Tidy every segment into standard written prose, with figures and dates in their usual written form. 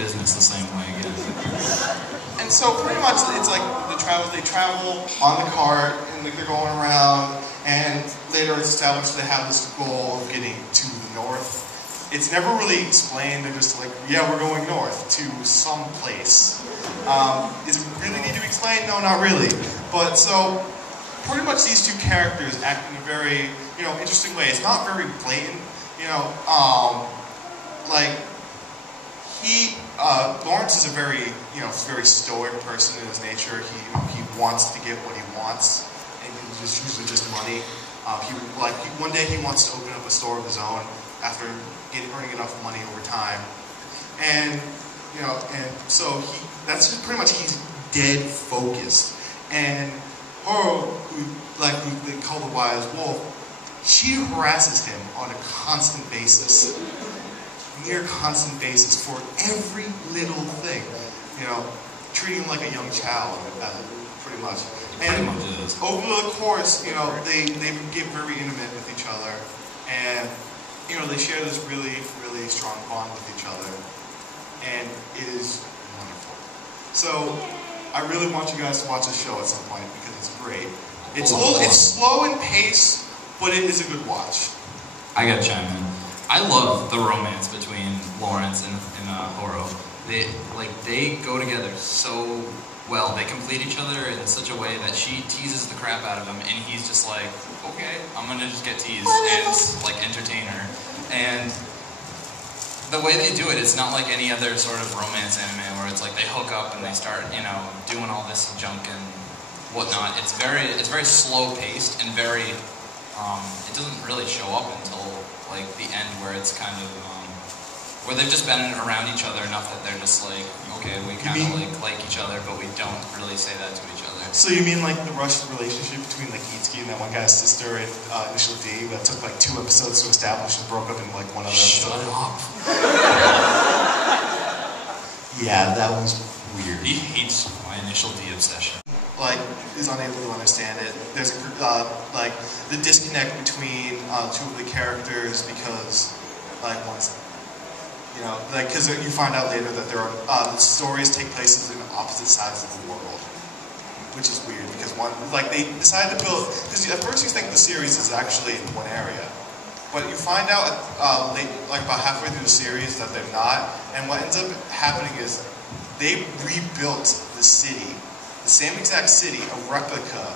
business the same way again. And so pretty much it's like they travel on the cart and like they're going around, and later it's established they have this goal of getting to the north. It's never really explained. They're just like, yeah, we're going north to some place. Is it really need to be explained? No, not really. But so pretty much these two characters act in a very, interesting way. It's not very blatant, like Lawrence is a very, very stoic person in his nature. He wants to get what he wants, and it's usually just money. One day he wants to open up a store of his own after earning enough money over time, and so that's just pretty much he's dead focused. And her, who they call the wise wolf, she harasses him on a constant basis, near constant basis for every little thing, treating him like a young child, pretty much. And over the course, they get very intimate with each other, and they share this really, really strong bond with each other, and it is wonderful. So I really want you guys to watch this show at some point because it's great. It's slow in pace, but it is a good watch. I gotta chime in. I love the romance between Lawrence and Horo. They go together so well. They complete each other in such a way that she teases the crap out of him, and he's just like, okay, I'm gonna just get teased and like entertain her. And the way they do it, it's not like any other sort of romance anime where it's like they hook up and they start, doing all this junk and whatnot. It's very slow paced and very. It doesn't really show up until like the end where it's kind of where they've just been around each other enough that they're just like, okay, we kind of like each other, but we don't really say that to each other. So you mean like the rushed relationship between like Itsuki and that one guy's sister in Initial D that took like 2 episodes to establish and broke up in like one other episode? Shut up. Yeah, that was weird. He hates my Initial D obsession. Is unable to understand it. There's the disconnect between 2 of the characters because one's because you find out later that there are the stories take place in opposite sides of the world, which is weird because they decided to build, because at first you think the series is actually in one area, but you find out about halfway through the series that they're not, and what ends up happening is they rebuilt the city. The same exact city, a replica,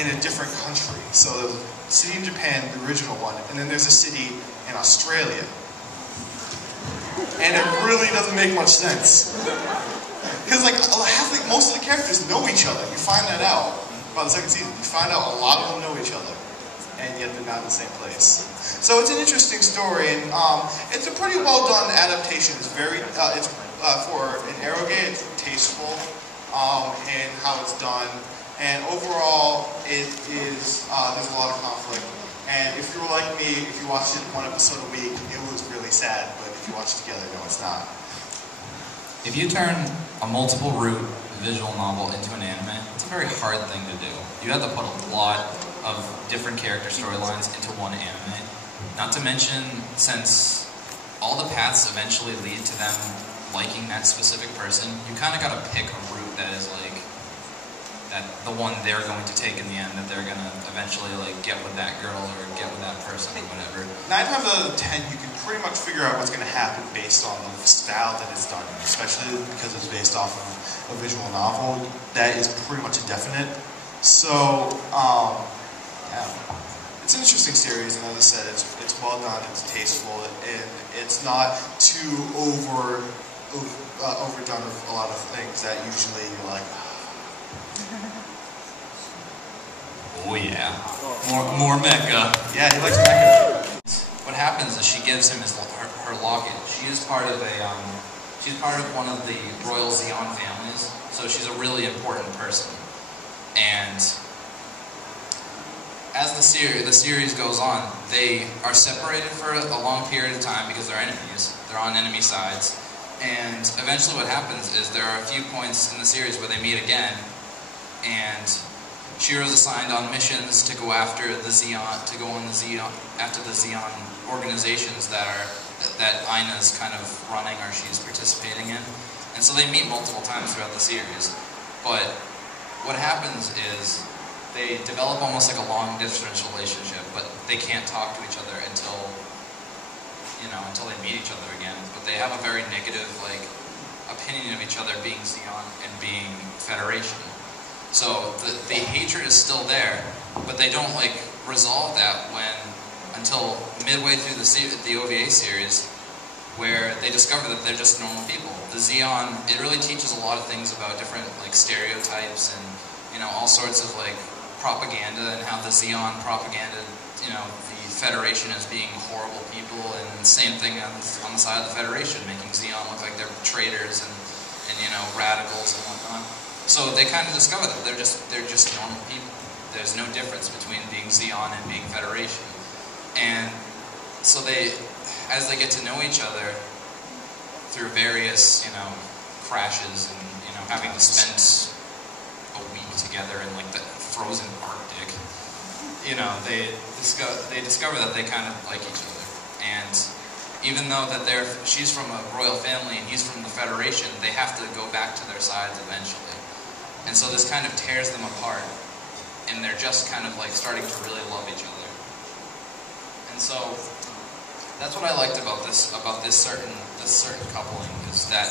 in a different country. So there's a city in Japan, the original one, and then there's a city in Australia. And it really doesn't make much sense. Because most of the characters know each other. You find that out by the second season. You find out a lot of them know each other, and yet they're not in the same place. So it's an interesting story, and it's a pretty well done adaptation. It's very, for an eroge, it's tasteful. And how it's done, and overall it is there's a lot of conflict, and if you were like me, if you watched it 1 episode a week, it was really sad, but if you watch it together, no, it's not. If you turn a multiple route visual novel into an anime, it's a very hard thing to do. You have to put a lot of different character storylines into one anime, not to mention since all the paths eventually lead to them liking that specific person, you kind of got to pick a route that is the one they're going to take in the end, that they're going to eventually get with that girl or get with that person or whatever. 9 times out of 10, you can pretty much figure out what's going to happen based on the style that it's done, especially because it's based off of a visual novel. That is pretty much a definite. So, yeah. It's an interesting series, and as I said, it's well done, it's tasteful, and it's not too overdone with a lot of things that usually you're like, oh yeah, more mecha. Yeah, he likes mecha. What happens is she gives him her locket. She is part of she's part of one of the royal Zeon families, so she's a really important person. And as the series goes on, they are separated for a long period of time because they're enemies. They're on enemy sides. And eventually what happens is there are a few points in the series where they meet again, and Shiro's assigned on missions to go after after the Zeon organizations that are that Ina's kind of running or she's participating in. And so they meet multiple times throughout the series. But what happens is they develop almost like a long distance relationship, but they can't talk to each other until they meet each other again. But they have a very negative opinion of each other being Zeon and being Federation. So the hatred is still there, but they don't resolve that until midway through the OVA series, where they discover that they're just normal people. The Zeon, it really teaches a lot of things about different stereotypes and all sorts of propaganda, and how the Zeon propaganda the Federation as being horrible people, and same thing on the side of the Federation, making Zeon look like they're traitors and radicals and whatnot. So they kind of discover that they're just normal people. There's no difference between being Zeon and being Federation. And so as they get to know each other through various, crashes and, having to spend a week together in the frozen Arctic, they discover that they kind of like each other. And even though that she's from a royal family and he's from the Federation, they have to go back to their sides eventually. And so this kind of tears them apart, and they're just kind of starting to really love each other. And so that's what I liked about this certain coupling, is that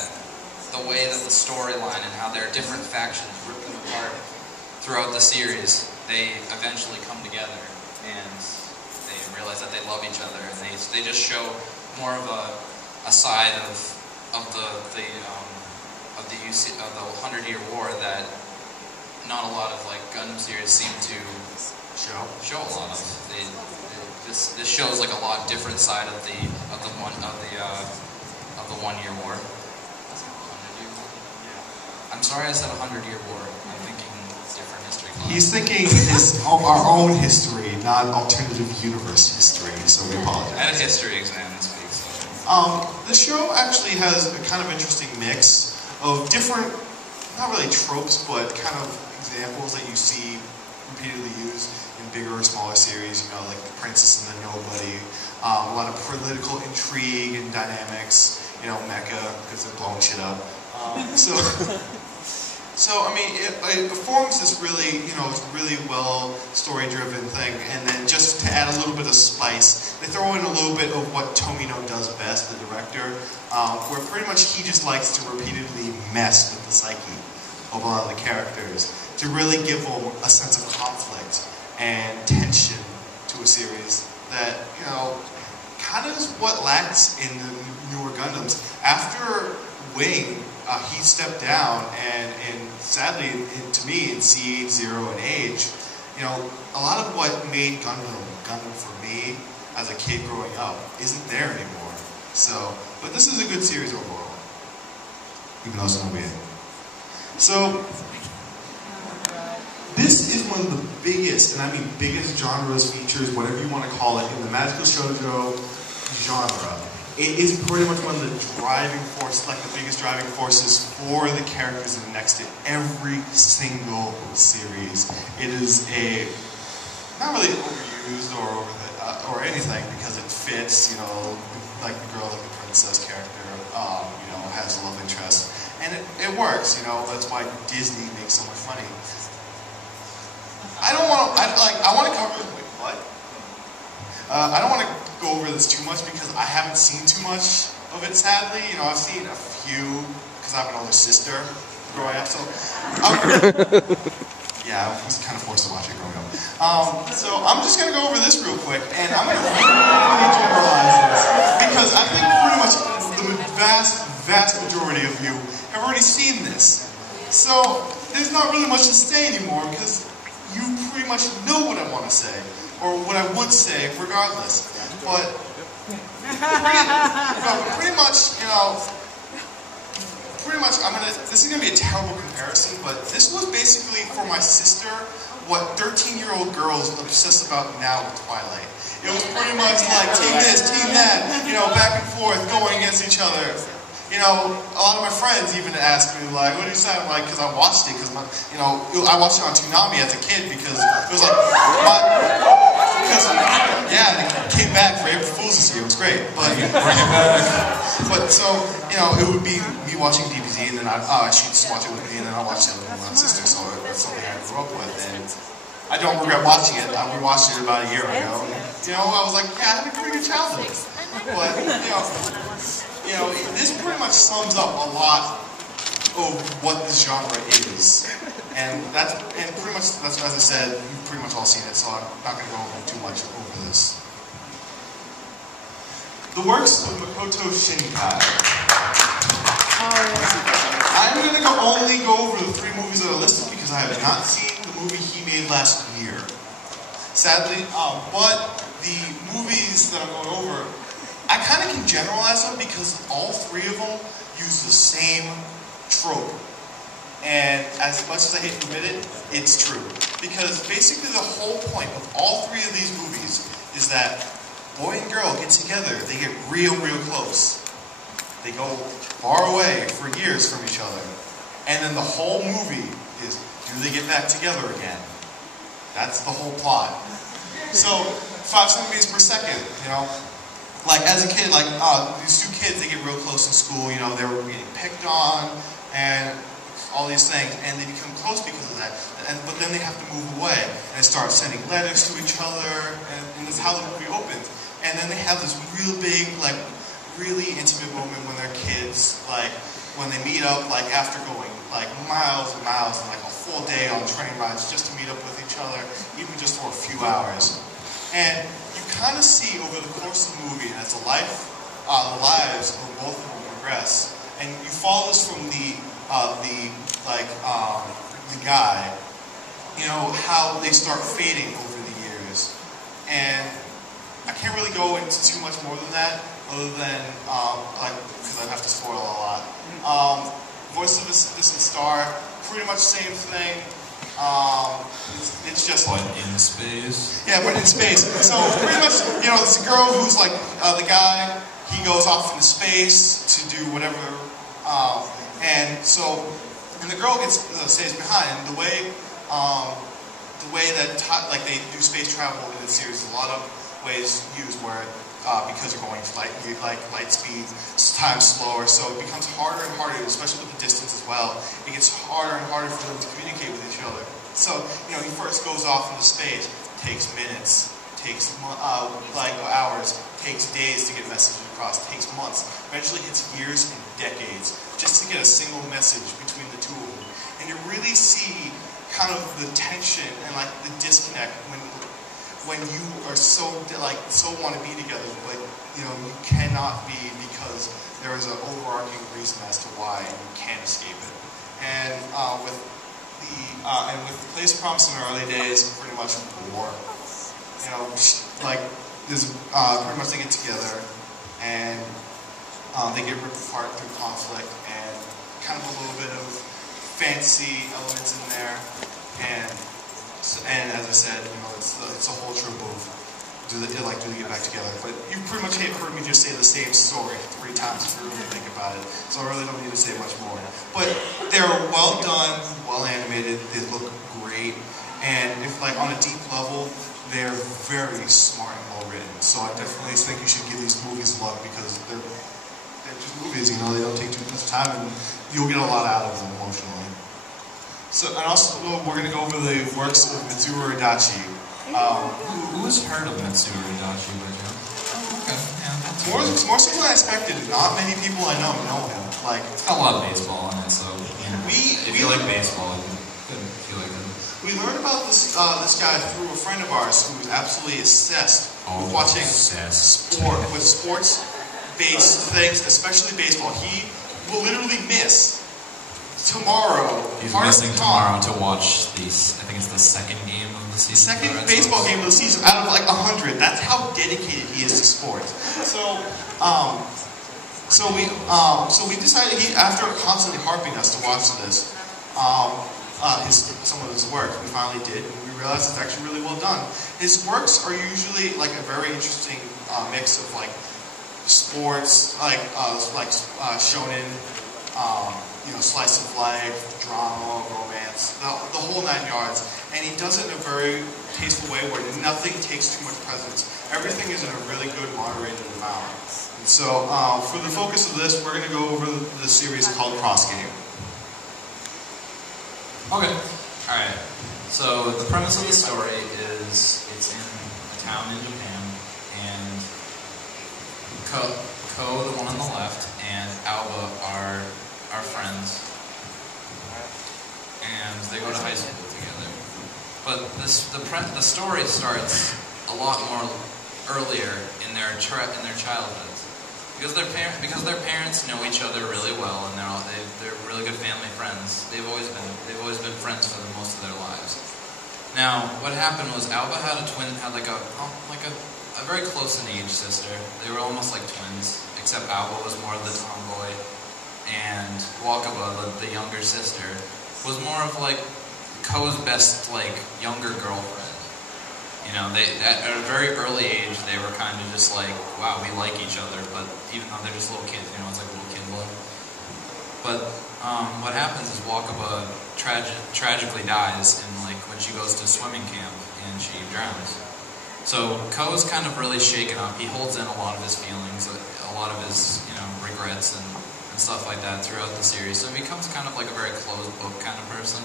the way that the storyline and how their different factions rip them apart throughout the series, they eventually come together and they realize that they love each other, and they just show more of a side of the 100-Year War that not a lot of Gundam series seem to show a lot of. This shows a lot different side of the 1-Year War. I'm sorry I said 100-Year War. I'm thinking different history class. He's thinking our own history, not alternative universe history, so we apologize. I had a history exam this week, so. The show actually has a kind of interesting mix of different, not really tropes, but kind of examples that you see repeatedly used in bigger or smaller series, like The Princess and the Nobody, a lot of political intrigue and dynamics, Mecha, because they're blowing shit up. So I mean, it forms this really, really well story-driven thing, and then just to add a little bit of spice, they throw in a little bit of what Tomino does best, the director, where pretty much he just likes to repeatedly mess with the psyche of a lot of the characters, to really give them a sense of conflict and tension to a series that, kind of is what lacks in the newer Gundams. After Wing, he stepped down, and sadly, to me, in C8, Zero, and Age, a lot of what made Gundam for me as a kid growing up isn't there anymore. So, but this is a good series overall, even though it's not weird. So, this is one of the biggest, and I mean biggest genres, features, whatever you want to call it, in the magical shoujo genre. It is pretty much one of the driving forces, the biggest driving forces for the characters in next to every single series. It is not really overused or anything, because it fits, like the girl, like the princess character, has a love interest. And it works, that's why Disney makes so much money. I want to cover, wait, what? I don't want to go over this too much because I haven't seen too much of it, sadly. I've seen a few because I have an older sister growing up, so yeah, I was kind of forced to watch it growing up. So I'm just going to go over this real quick, and I'm going to really generalize this because I think pretty much the vast majority of you have already seen this. So there's not really much to say anymore because you pretty much know what I want to say, or what I would say regardless. But pretty much, this is gonna be a terrible comparison, but this was basically for my sister what 13-year-old girls obsess about now with Twilight. It was pretty much like team this, team that, back and forth, going against each other. A lot of my friends even ask me, what do you sound like? Because I watched it, because I watched it on Toonami as a kid, because it was like, Because, yeah, they came back for April Fool's this year. It was great. But, Bring it back. but so, you know, it would be me watching DBZ, and then she'd just watch it with me, and then I'd watch it with my sister. So that's something I grew up with. And I don't regret watching it. I rewatched it about a year ago. And, you know, I was like, yeah, I had a pretty good childhood. But, you know, this pretty much sums up a lot of what this genre is. And pretty much, that's as I said, you've pretty much all seen it, so I'm not going to go over too much over this. The works of Makoto Shinkai. I'm going to only go over the 3 movies that are listed because I have not seen the movie he made last year. Sadly, but the movies that I'm going over, I kind of can generalize them because all 3 of them use the same trope. And as much as I hate to admit it, it's true. Because basically the whole point of all 3 of these movies is that boy and girl get together, they get real, real close. They go far away for years from each other. And then the whole movie is, do they get back together again? That's the whole plot. So, 5 centimeters per second, you know. Like, as a kid, like, these 2 kids, they get real close in school, you know, they were getting picked on, and all these things, and they become close because of that. But then they have to move away, and they start sending letters to each other, and that's how the movie opens. And then they have this real big, like, really intimate moment when they're kids, like, when they meet up, like, after going, like, miles and miles, and, like, a full day on train rides just to meet up with each other, even just for a few hours. And you kind of see over the course of the movie, as the lives of both of them progress, and you follow this from the guy, you know, how they start fading over the years. And I can't really go into too much more than that, other than, because I'd have to spoil a lot. Voice of Innocent Star, pretty much same thing. It's just like in space. Yeah, but in space. So pretty much, you know, it's a girl who's like the guy. He goes off into space to do whatever, and the girl stays behind. And the way that like they do space travel in the series, a lot of ways used where because you're going light speed, time slower, so it becomes harder and harder, especially with the distance as well. It gets harder and harder for them to communicate with each other. So, you know, he first goes off into space, takes minutes, takes hours, takes days to get messages across, takes months, eventually hits years and decades just to get a single message between the 2 of them. And you really see kind of the tension and like the disconnect when you are so want to be together, but you know you cannot be because there is an overarching reason as to why and you can't escape it. And with the Place of Promise in the early days, pretty much war. You know, like there's pretty much they get together and they get ripped apart through conflict and kind of a little bit of fantasy elements in there. And as I said, you know, it's a whole trope of do they get back together? But you pretty much heard me just say the same story 3 times if you really think about it. So I really don't need to say much more. But they're well done, well animated. They look great, and if like on a deep level, they're very smart and well written. So I definitely think you should give these movies a look because they're just movies. You know, they don't take too much time, and you'll get a lot out of them emotionally. So, and also, we're going to go over the works of Mitsuru Adachi. Who has heard of Mitsuru Adachi by chance? Okay, yeah, more so than I expected. Not many people I know him. Like, it's got a lot of baseball in it, so you know, if you like baseball, you feel like it. We learned about this guy through a friend of ours who was absolutely obsessed with watching sports-based things, especially baseball. He will literally miss tomorrow. He's missing tomorrow to watch I think it's the 2nd game of the season. Second baseball game of the season out of like 100. That's how dedicated he is to sports. So we decided after constantly harping us to watch this, some of his work, we finally did, and we realized it's actually really well done. His works are usually like a very interesting mix of like sports, like shonen. slice of life, drama, romance, the whole 9 yards. And he does it in a very tasteful way where nothing takes too much precedence. Everything is in a really good, moderated amount. And so, for the focus of this, we're going to go over the series called Cross Game. Okay. Alright. So, the premise of the story is it's in a town in Japan, and Ko, the one on the left, and Alba are friends, and they go to high school together. But the story starts a lot more earlier in their childhoods, because their parents know each other really well, and they're really good family friends. They've always been friends for most of their lives. Now, what happened was Alba had a very close in age sister. They were almost like twins, except Alba was more of the tomboy, and Wakaba, the younger sister, was more of like Ko's best younger girlfriend. At a very early age, they were kind of just like, wow, we like each other, but even though they're just little kids, it's like little kid love. But what happens is Wakaba tragically dies when she goes to swimming camp and she drowns. So Ko's kind of really shaken up. He holds in a lot of his feelings, a lot of his regrets and stuff like that throughout the series. So he becomes kind of like a very closed book kind of person.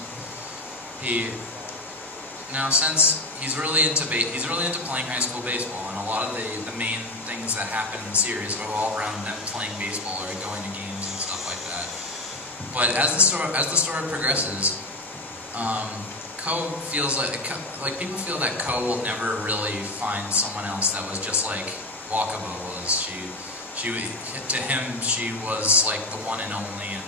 Since he's really into playing high school baseball, and a lot of the main things that happen in the series are all around them playing baseball or going to games and stuff like that. But as the story progresses, Ko feels like people feel that Ko will never really find someone else that was just like Wakaba was. To him, she was like the one and only, and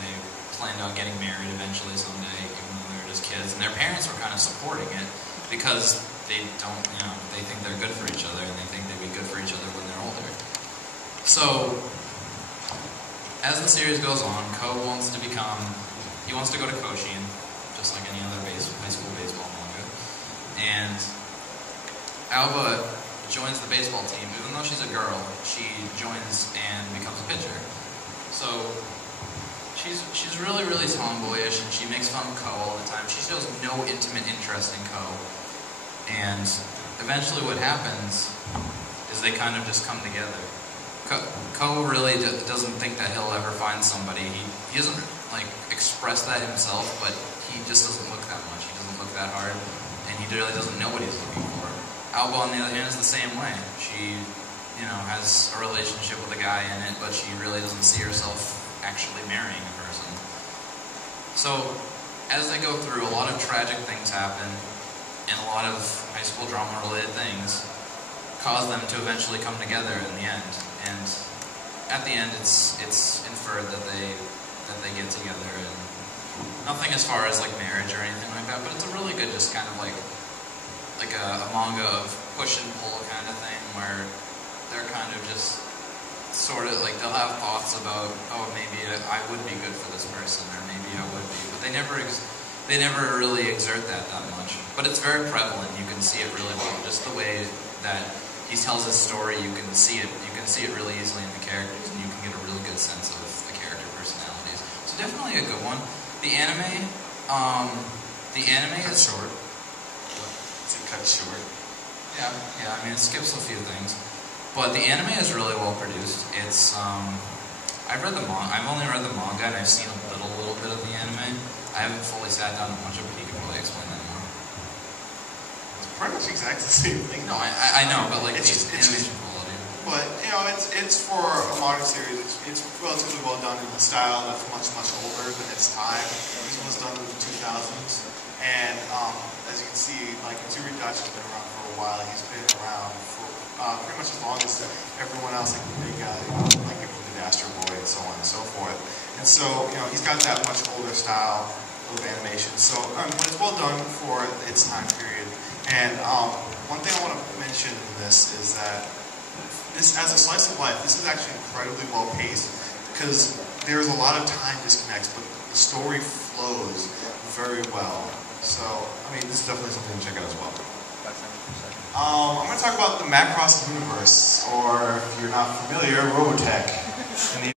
they planned on getting married eventually someday, even though they were just kids. And their parents were kind of supporting it because they think they're good for each other, and they think they'd be good for each other when they're older. So, as the series goes on, Ko wants to go to Koshin, just like any other high school baseball manga. And Alba joins the baseball team. Even though she's a girl, she joins and becomes a pitcher. So she's really, really tomboyish, and she makes fun of Ko all the time. She shows no intimate interest in Ko. And eventually what happens is they kind of just come together. Ko really doesn't think that he'll ever find somebody. He doesn't express that himself, but he just doesn't look that much. He doesn't look that hard, and he really doesn't know what he's looking for. Alba, on the other hand, is the same way. She, has a relationship with a guy in it, but she really doesn't see herself actually marrying a person. So, as they go through, a lot of tragic things happen, and a lot of high school drama-related things cause them to eventually come together in the end. And at the end, it's inferred that they get together, and nothing as far as marriage or anything like that, but it's a really good, just kind of like a manga of push and pull kind of thing, where they're kind of just sort of they'll have thoughts about, oh, maybe I would be good for this person, or maybe I would be, but they never really exert that much. But it's very prevalent. You can see it really well, just the way that he tells his story. You can see it really easily in the characters, and you can get a really good sense of the character personalities. So definitely a good one. The anime is short. Is it cut short? Yeah. I mean, it skips a few things, but the anime is really well produced. It's I've only read the manga, and I've seen a little bit of the anime. I haven't fully sat down and watched it, but he can probably explain that more. It's pretty much exactly the same thing. No, I know, but it's the animation quality. But it's for a modern series. It's relatively well done in the style that's much older than its time. This one was done in the 2000s, and as you can see, Mitsuri Dutch has been around for a while. He's been around for pretty much as long as everyone else, the big guy, the Astro Boy, and so on and so forth. And so he's got that much older style of animation. So but it's well done for its time period. And one thing I want to mention in this is that this, as a slice of life, this is actually incredibly well paced, because there's a lot of time disconnects, but the story flows very well. So, this is definitely something to check out as well. I'm going to talk about the Macross universe, or if you're not familiar, Robotech.